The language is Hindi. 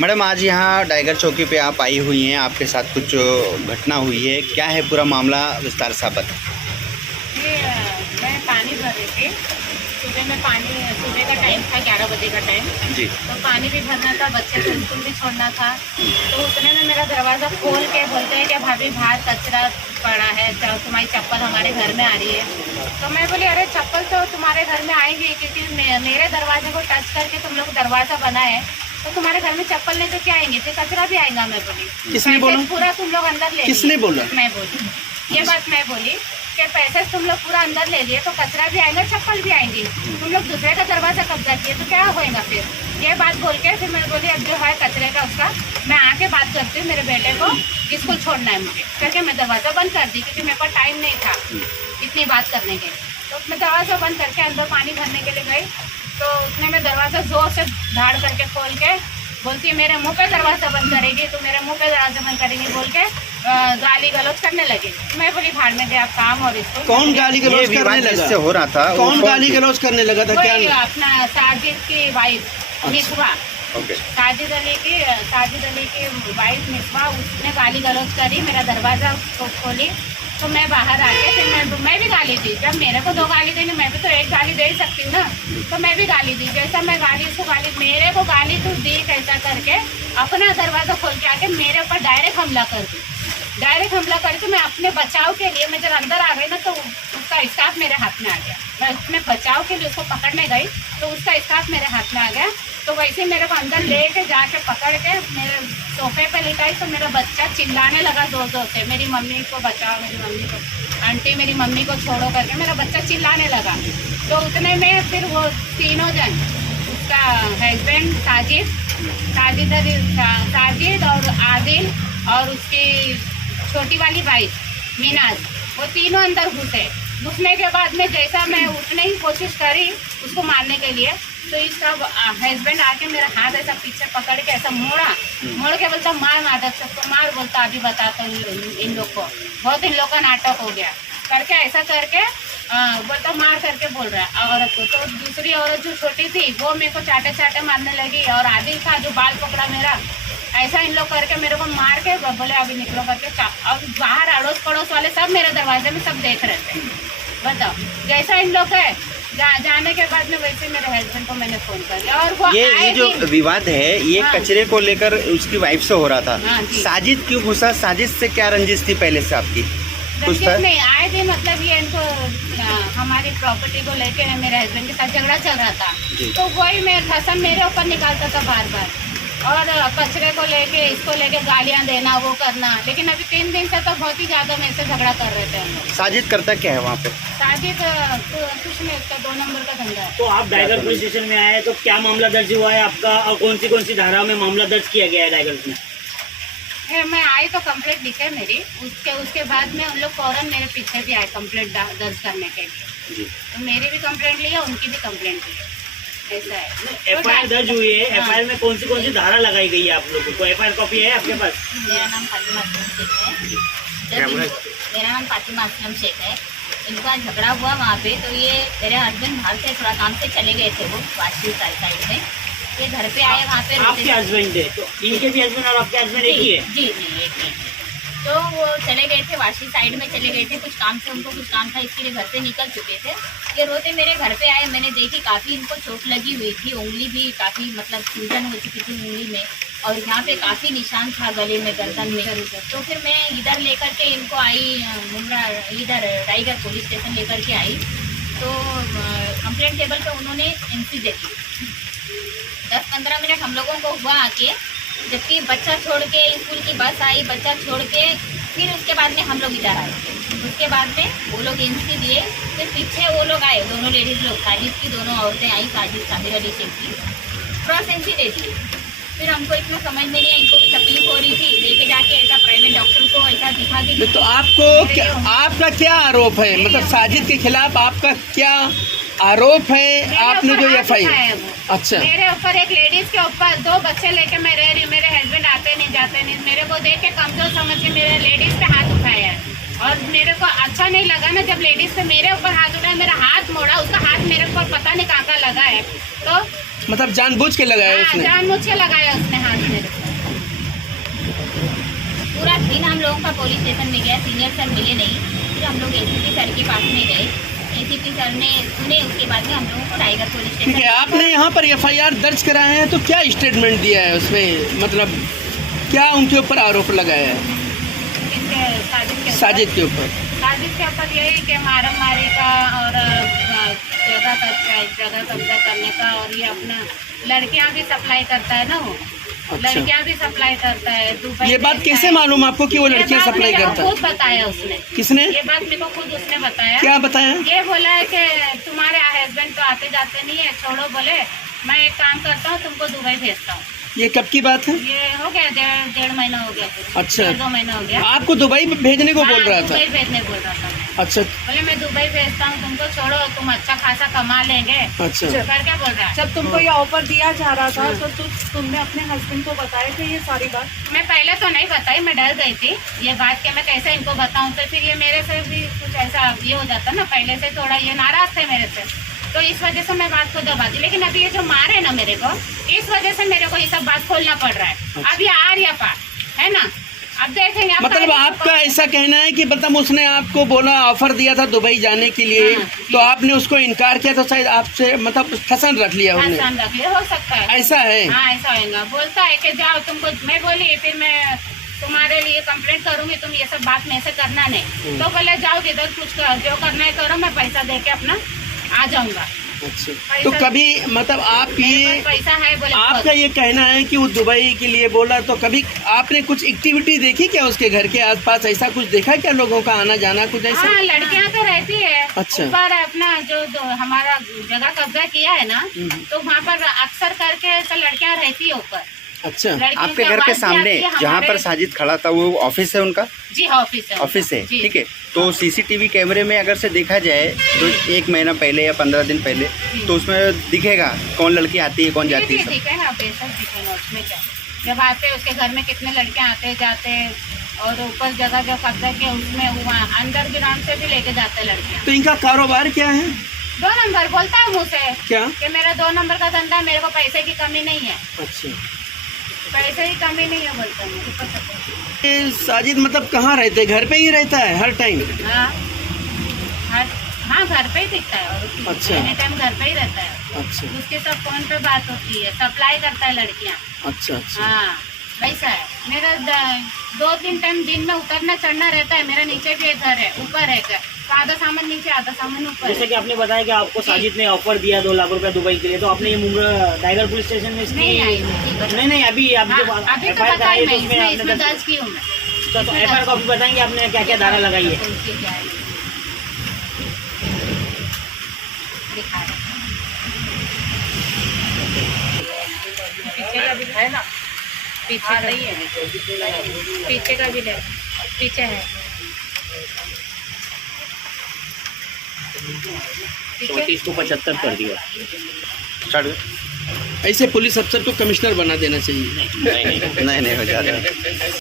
मैडम आज यहाँ टाइगर चौकी पे आप आई हुई हैं, आपके साथ कुछ घटना हुई है, क्या है पूरा मामला, विस्तार से आप बताएं। ये मैं पानी भर रही थी सुबह का टाइम था 11 बजे का टाइम जी। तो पानी भी भरना था, बच्चे को स्कूल भी छोड़ना था। तो उतने में मेरा दरवाज़ा खोल के बोलते हैं कि भाभी बाहर कचरा पड़ा है, तुम्हारी चप्पल हमारे घर में आ रही है। तो मैं बोली अरे चप्पल तो तुम्हारे घर में आएंगी, क्योंकि मेरे दरवाजे को टच करके तुम लोग दरवाज़ा बनाए तो तुम्हारे घर में चप्पल लेके क्या आएंगे, तो कचरा भी आएगा। मैं बोली किसने बोला? पूरा तुम लोग अंदर ले, किसने बोला? मैं बोली ये बात, मैं बोली कि पैसे तुम लोग पूरा अंदर ले लिए तो कचरा भी आएगा, चप्पल भी आएंगी, तुम लोग दूसरे का दरवाजा कब्जा किए तो क्या होएगा। फिर ये बात बोल के फिर मैं बोली अब जो है कचरे का उसका मैं आके बात करती हूँ, मेरे बेटे को स्कूल छोड़ना है मुझे करके मैं दरवाज़ा बंद कर दी, क्योंकि मेरे पास टाइम नहीं था इतनी बात करने के। तो मैं दरवाज़ा बंद करके अंदर पानी भरने के लिए गई, तो उसने मैं दरवाज़ा जोर से धाड़ करके खोल के बोलती है मेरे मुंह पे दरवाज़ा बंद करेगी, तो मेरे मुंह पे दरवाज़ा बंद करेगी बोल के गाली गलौज करने लगी। मैं बोली भाड़ में दे आप काम और इसको। कौन गाली गलौज करने लगा? से हो रहा था कौन गाली गलौज करने लगा था? क्या अपना साजिद की वाइफ मिसबा, साजिद अली की वाइफ मिसबा, उसने गाली गलौज करी, मेरा दरवाज़ा खोली तो मैं बाहर आके फिर मैं भी गाली दी। जब मेरे को 2 गाली देनी, मैं भी तो 1 गाली दे ही सकती हूँ ना, तो मैं भी गाली दी। जैसा मैं गाली उसको गाली, मेरे को गाली तो दी कैसा करके अपना दरवाज़ा खोल के आके मेरे ऊपर डायरेक्ट हमला कर दी। डायरेक्ट हमला करके मैं अपने बचाव के लिए, मैं जब अंदर आ गई ना तो उसका स्कार्फ मेरे हाथ में आ गया। मैं अपने बचाव के लिए उसको पकड़ने गई तो उसका स्कार्फ मेरे हाथ में आ गया। तो वैसे मेरे को अंदर लेके जाके पकड़ के मेरे सोफे पे लिटाई तो मेरा बच्चा चिल्लाने लगा जोर जोर से, मेरी मम्मी को बचाओ, मेरी मम्मी को, आंटी मेरी मम्मी को छोड़ो करके मेरा बच्चा चिल्लाने लगा। तो उतने में फिर वो तीनों जन, उसका हस्बैंड साजिद और आदिल और उसकी छोटी वाली वाइफ मीनाज, वो तीनों अंदर घुसने के बाद में जैसा मैं उठने की कोशिश करी उसको मारने के लिए, तो इसका हस्बैंड आके मेरा हाथ ऐसा पीछे पकड़ के ऐसा मोड़ के बोलता मार माधव सबको मार, बोलता अभी बताता हूँ इन लोग को, बहुत इन लोग का नाटक हो गया करके ऐसा करके बोलता मार करके बोल रहा है औरत को। तो दूसरी औरत जो छोटी थी वो मेरे को चाटे मारने लगी, और आदिल था जो बाल पकड़ा मेरा, ऐसा इन लोग करके मेरे को मार के बोले अभी निकलो करके। अब बाहर अड़ोस पड़ोस वाले सब मेरे दरवाजे में सब देख रहे थे। बताओ जैसा इन लोग है जाने के बाद में वैसे मेरे हस्बैंड को मैंने फोन कर दिया, और वो ये जो विवाद है ये कचरे को लेकर उसकी वाइफ से हो रहा था। साजिद क्यों घुसा? साजिद से क्या रंजिश थी पहले से आपकी? नहीं आए थे, मतलब ये इनको हमारी प्रॉपर्टी को लेके मेरे हस्बैंड के साथ झगड़ा चल रहा था, तो वही मैं खसम मेरे ऊपर निकालता था बार बार, और कचरे को लेके इसको लेके गालियां देना वो करना। लेकिन अभी 3 दिन से तो बहुत ही ज्यादा मेरे से झगड़ा कर रहे थे हम लोग। साजिद करता क्या है वहाँ पे? साजिद कुछ नहीं, उसका 2 नंबर का धंधा है। तो आप टाइगर पुलिस स्टेशन में आए तो क्या मामला दर्ज हुआ है आपका, और कौन सी धारा में मामला दर्ज किया गया है टाइगर में? मैं आई तो कंप्लेंट लिखे मेरी, उसके बाद में उन लोग फौरन मेरे पीछे भी आए कंप्लेंट दर्ज करने के लिए। तो मेरी भी कंप्लेंट ली है, उनकी भी कंप्लेंट ली है, ऐसा है। एफआईआर दर्ज हुई है, एफआईआर में कौन सी धारा लगाई गई है आप लोगों को? एफआईआर कॉपी है आपके पास? मेरा नाम फातिमा असलम शेख है। इनका झगड़ा हुआ वहाँ पे, तो ये मेरे हस्बैंड बाहर से थोड़ा काम से चले गए थे, वो वाशी साइड में, ये घर पे आए वहाँ पे। आपके हस्बैंड है तो इनके भी हस्बैंड और आपके हस्बैंड एक ही है? जी नहीं, एक ही। तो वो चले गए थे वाशी साइड में चले गए थे, कुछ काम से, उनको कुछ काम था इसके लिए घर से निकल चुके थे। ये रोते मेरे घर पे आए, मैंने देखी काफ़ी इनको चोट लगी हुई थी, उंगली भी काफ़ी मतलब सूजन हो चुकी थी उंगली में, और यहाँ पे काफ़ी निशान था गले में, गर्दन में। तो फिर मैं इधर लेकर के इनको आई, मुंब्रा इधर टाइगर पुलिस स्टेशन लेकर के आई, तो कंप्लेंट टेबल पे उन्होंने एंट्री दे दी। 10-15 मिनट हम लोगों को हुआ आके, जबकि बच्चा छोड़ के स्कूल की बस आई, बच्चा छोड़ के फिर उसके बाद में हम लोग इधर आए। उसके बाद में वो लोग एंट्री दिए, फिर पीछे वो लोग आए, दोनों लेडीज़ लोग, साजिद की दोनों औरतें आई, साजिद अली शेख की, क्रॉस एंट्री दे दी। फिर हमको इतना समझ में नहीं आई, इनको भी तकलीफ हो रही थी, लेके जाके ऐसा प्राइवेट डॉक्टर को ऐसा दिखा के। तो आपका क्या आरोप है, मतलब साजिद के खिलाफ आपका क्या आरोप है? आपने जो एफआईआर, अच्छा, मेरे ऊपर एक लेडीज के ऊपर 2 बच्चे लेके मैं रह रही, मेरे हस्बैंड आते नहीं जाते नहीं, मेरे को देख के कमजोर समझ के मेरे लेडीज पे हाथ उठाया है, और मेरे को अच्छा नहीं लगा ना जब लेडीज से मेरे ऊपर हाथ उठाया, मेरा हाथ मोड़ा, उसका हाथ मेरे ऊपर पता नहीं कहाँ लगा है, तो मतलब जानबूझ के लगाया उसने? जानबूझ के लगाया उसने हाथ मेरे पूरा दिन हम लोगों का पुलिस स्टेशन में गया, सीनियर सर मिले नहीं, फिर हम लोग एसीपी सर के पास में गए, एसीपी सर ने सुने, उसके बाद में हम लोगों को रायगढ़ पुलिस ठीक है, स्टेशन। आपने यहाँ पर एफआईआर दर्ज कराया है तो क्या स्टेटमेंट दिया है उसमें, मतलब क्या उनके ऊपर आरोप लगाया है? साजिद के ऊपर ये है कि मारम मारी का और जगह कब्जा करने का, और ये अपना लड़कियां भी सप्लाई करता है ना वो। अच्छा। लड़कियां भी सप्लाई करता है दुबई। ये बात कैसे मालूम आपको कि वो लड़कियां सप्लाई करता है? खुद बताया उसने। किसने? ये बात मेरे को खुद उसने बताया। क्या बताया? ये बोला है कि तुम्हारे हस्बैंड तो आते जाते नहीं है, छोड़ो, बोले मैं एक काम करता हूँ, तुमको दुबई भेजता हूँ। ये कब की बात है? ये हो गया डेढ़ महीना हो गया। अच्छा, 2 महीना हो गया। आपको दुबई भेजने को बोल रहा था? दुबई भेजने बोल रहा था। अच्छा, बोले मैं दुबई भेजता हूँ तुमको, छोड़ो, तुम अच्छा खासा कमा लेंगे। अच्छा। करके बोल रहा है। जब तुमको ये ऑफर दिया जा रहा था तो तुमने अपने हस्बैंड को बताया थे ये सारी बात? मैं पहले तो नहीं बताई, मैं डर गई थी ये बात कि मैं कैसे इनको बताऊं, तो फिर ये मेरे से भी कुछ ऐसा ये हो जाता ना, पहले से थोड़ा ये नाराज थे मेरे से, तो इस वजह से मैं बात को दबा दी। लेकिन अभी ये जो मारे ना मेरे को, इस वजह से मेरे को ये सब बात खोलना पड़ रहा है। अब ये आ रही पार है ना, अब देखेंगे। मतलब आपका ऐसा कहना है कि मतलब उसने आपको बोला, ऑफर दिया था दुबई जाने के लिए, तो आपने उसको इनकार किया तो शायद आपसे मतलब ठसन रख लिया उसने? ठसन रख लिया, हो सकता है। ऐसा है? हाँ, ऐसा होगा। बोलता है कि जाओ तुमको, मैं बोली फिर मैं तुम्हारे लिए कंप्लेंट करूंगी, तुम ये सब बात में से करना नहीं। तो बोले जाओ जिधर कुछ जो करना है करो, मैं पैसा दे के अपना आ जाऊंगा। अच्छा, तो कभी मतलब आप ये पैसा है बोले, आपका ये कहना है कि वो दुबई के लिए बोला, तो कभी आपने कुछ एक्टिविटी देखी क्या उसके घर के आसपास? ऐसा कुछ देखा क्या, लोगों का आना जाना कुछ ऐसा? हाँ, लड़कियां तो रहती है। अच्छा। ऊपर अपना जो हमारा जगह कब्जा किया है ना, तो वहाँ पर अक्सर करके तो लड़कियां रहती है ऊपर। अच्छा, आपके घर के सामने जहाँ पर साजिद खड़ा था वो ऑफिस है उनका? जी ऑफिस है। ऑफिस है, ठीक है। तो सीसीटीवी कैमरे में अगर से देखा जाए तो 1 महीना पहले या 15 दिन पहले, तो उसमें दिखेगा कौन लड़की आती है कौन जाती है। ठीक है ना, बेशक दिखेगा, उसमें क्या। जब आते हैं उसके घर में कितने लड़कियां आते जाते, और ऊपर जगह जो कब्जा किया उसमें वहाँ अंडरग्राउंड से भी लेके जाते लड़कियां। तो इनका कारोबार क्या है? 2 नंबर बोलता है मुँह से क्या कि मेरा 2 नंबर का धंधा, मेरे को पैसे की कमी नहीं है। अच्छा, पैसे की कमी नहीं है बोलता है। ये साजिद मतलब कहाँ रहते? घर पे ही रहता है हर टाइम? हाँ, घर पे ही दिखता है, और अच्छा। एनी टाइम घर पे ही रहता है। अच्छा, उसके सब फोन पे बात होती है, सप्लाई करता है लड़कियाँ। अच्छा, अच्छा। हाँ, वैसा है। मेरा 2-3 टाइम दिन में उतरना चढ़ना रहता है। मेरा नीचे भी एक घर है, ऊपर है घर, तो आधा सामान नीचे आधा सामान ऊपर। जैसे कि आपने बताया कि आपको साजिद ने ऑफर दिया 2 लाख रुपया दुबई के लिए, तो आपने ये मुंब्रा टाइगर पुलिस स्टेशन में इसकी नहीं अभी आप जो FIR कराई तो उसमें दर्ज की हूँ मैं। तो FIR को अभी बताएंगे आपने क्या क्या धारा लगाई है? पीछे का भी है ना, पीछे नहीं है, पीछे का भी है, पीछे है। 34 को 75 कर दिया। स्टार्ट। ऐसे पुलिस अफसर को कमिश्नर बना देना चाहिए। नहीं हो जाता।